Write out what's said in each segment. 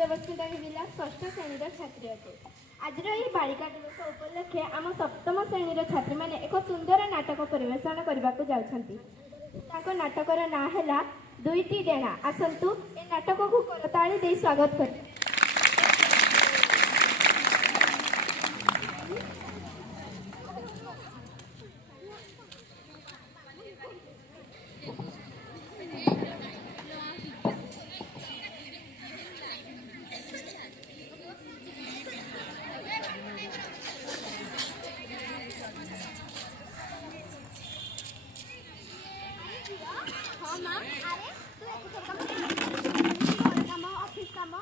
ଦେବସ୍ମିତା ବିଲା ଷଷ୍ଠ ଶ୍ରେଣୀର ଛାତ୍ରୀ ଅଟେ। ଆଜିର ଏହି ବାଳିକା ଦିବସ ଉପଲକ୍ଷେ ଆମ ସପ୍ତମ ଶ୍ରେଣୀର ଛାତ୍ରୀମାନେ ଏକ ସୁନ୍ଦର ନାଟକ ପରିବେଷଣ କରିବାକୁ ଯାଉଛନ୍ତି। ତାଙ୍କ ନାଟକର ନାଁ ହେଲା ଦୁଇଟି ଡେଣା। ଆସନ୍ତୁ ଏ ନାଟକକୁ କରତାଳି ଦେଇ ସ୍ୱାଗତ କରିବେ। हाँ माँ, अरे तू एक सब काम घर काम ऑफिस काम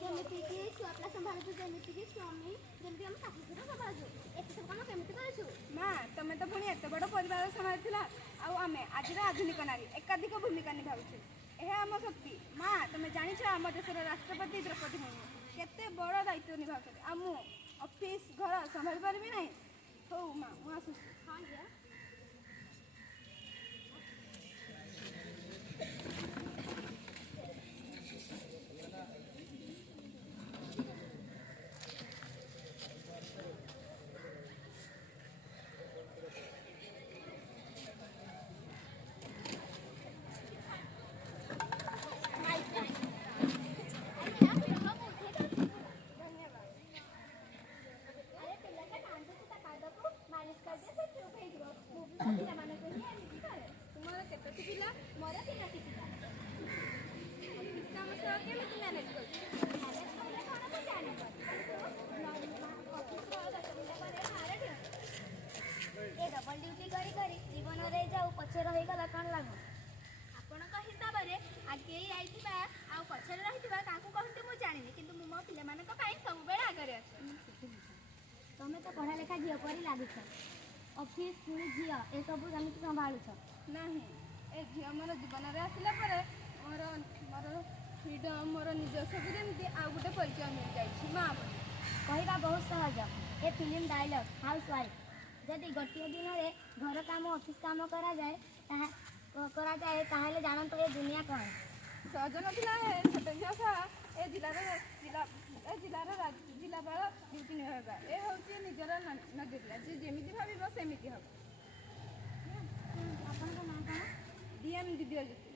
जेमिति कि छुआपला संभाळुछु जेमिति कि स्वामी जेमिति हम सासु ससुर संभाळुछु एक सब काम केमिति करछु माँ तमे तो पुणी एत बड़ परिवार संभाळिथिला आउ आमे आजिर आधुनिक नारी एकाधिक भूमिका निभाउछु एहे आम शक्ति। माँ तमे जानिछ आम देशर राष्ट्रपति द्रौपदी मुर्मू केते बड़ दायित्व निभाउछथि आ मु ऑफिस घर संभाळि पारबि नाही। हौ माँ मु आसुछु। हाँ या तुम्हारा केतोटी पिला मोर तीनोटी पिला ऑफिस काम सह केमिति मैनेज करछु मैनेज करले कोन को जानि ऑफिस रो 10 मिनिट परे मारे ए डबल ड्यूटी करी करी जीवन रे जाऊ पछे रहि गला कोन लागो आपणक हिसाब से आगे आईथिबा आ पछरे रहिथिबा काकू कहंती मु जानिनी किंतु मु मो पिले मानक पई सब बेला आगरे अछि। तमे तो पढ़ा लेखा झियो परी लागुछ ऑफिस पुणी झियो ए सब केमिति संभाळुछ नहीं ए झियो मोर जीवन रे आसिला परे मोर मोर फ्रीडम मोर निजस्व जेमिति आ गुटे परिचय मिल जाइछि। माँ कहवा बहुत सहज ए फिल्म डायलॉग हाउस वाइफ जदि गोटे दिन में घर काम ऑफिस काम करा जाए ताहले जानत ए दुनिया कौन सहज नथिला ए छोटे झियो सा ए जिलार जिलापाल ड्यूटी निभाइबा ए होछि निजर नजरिया जे जेमिति भाबिबो सेमिति हबो। आपन नाम कौन डीएम दिव्यज्योति।